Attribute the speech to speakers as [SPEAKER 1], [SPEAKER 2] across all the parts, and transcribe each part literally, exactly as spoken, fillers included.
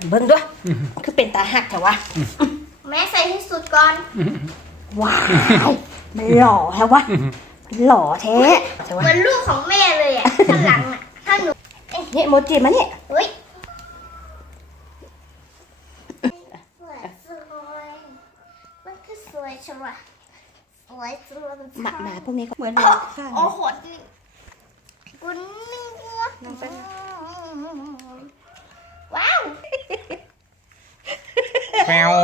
[SPEAKER 1] เบิ่งด้วยคือเป็นตาหักแต่ว่า
[SPEAKER 2] แม่ใส่ที่สุดก่อน
[SPEAKER 1] ว้าวมันหล่อแฮะวะมันหล่อแท้
[SPEAKER 2] เหมือนลูกของแม่เลยอ่ะข้างหลังอ่ะถ้าหนู
[SPEAKER 1] เนี่ยโมจิมาเนี่ย
[SPEAKER 2] เฮ้ยสวยสวยมันคือสวยชัวร์สวยสวย
[SPEAKER 1] หมาหมาพวกนี้เขาเหมือนข้าง
[SPEAKER 2] โอ้โหกุนนี่
[SPEAKER 1] น้องเป็น
[SPEAKER 2] ว้าว
[SPEAKER 3] แมว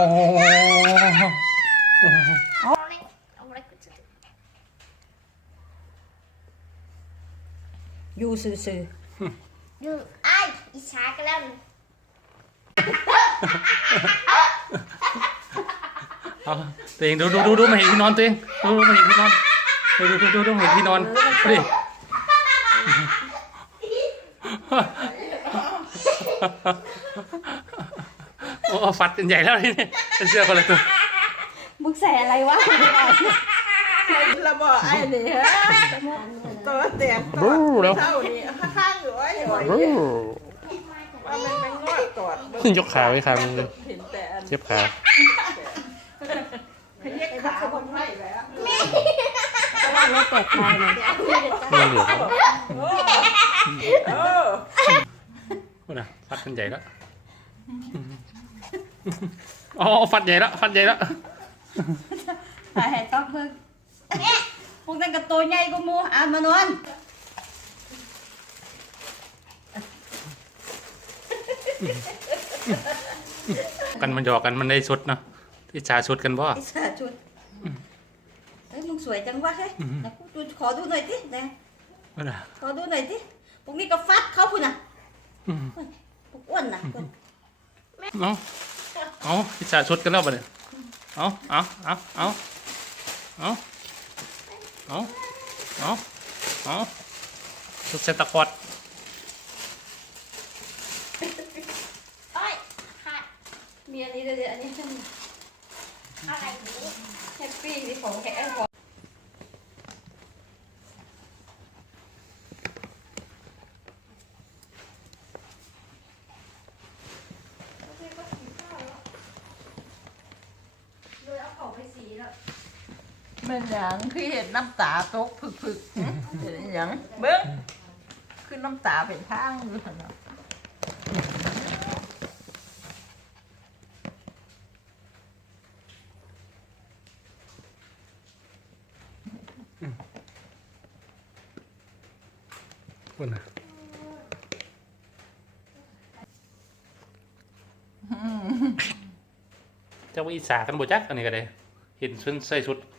[SPEAKER 1] ยูซื่อซื่อ
[SPEAKER 2] ดูไอ้อิจฉากันแล้ว
[SPEAKER 3] เอาตัวเองดูดูดูดูมาเห็นที่นอนตัวเองดูดูมาเห็นที่นอนดูดูดูดูดูเห็นที่นอนดิโอ้ฟัดกันใหญ่แล้วนี่เป็นเสื้อคนละตัว
[SPEAKER 1] มึงใส่อะไรวะ
[SPEAKER 4] ระเบิดไอ้นี่ฮะตัวเตียงตัวเท่านี้ข้างๆอยู่ไอ้หอยว่ามันเป็นงอดกอด
[SPEAKER 3] ยกขาไว้ข้างนึงเลยเจ็บขา
[SPEAKER 4] เรียกขาคนไม่แล้ว
[SPEAKER 1] เราเปิดไฟเลย
[SPEAKER 3] ไม่เหลือ
[SPEAKER 4] เออ
[SPEAKER 3] พูดนะฟัดกันใหญ่แล้วอ๋อฟัดใหญ่แล้วฟัดใหญ่แล้ว
[SPEAKER 1] ถ่ายให้ต้องพึ่งพวกนั้นกับตัวใหญ่ก็มูอ่านมานอน
[SPEAKER 3] กันมันหยอกกันมันได้ชุดเนาะที่ชาชุดกันบ่
[SPEAKER 1] อิชาชุดเฮ้ยมึงสวยจังวะเฮ้ยนะกูขอดูหน่อยดินะขอดูหน่อยดิพวกนี้ก็ฟัดเขาพูดนะพวกอ้วนนะ
[SPEAKER 3] เอาเอาที่ชาชุดกันแล้วปะเนี่ยเอาเอาเอาเอาเอาเอาเอาเอาชุดเซนตาคอร์ด
[SPEAKER 1] มีอันนี้เดี๋ยวอันนี้
[SPEAKER 2] อะไรนี้
[SPEAKER 1] แฮปปี้ที่ของแกพอ
[SPEAKER 4] เป็นอย่างคือเห็นน้ำตาตกผึกๆเห็นอย่างเบิ้งคือน้ำตาเป็นทางอยู่ขนาด
[SPEAKER 3] พูดนะเจ้าอิสากันบ่จักอันนี้ก็ได้เห็นชุดใส่ชุด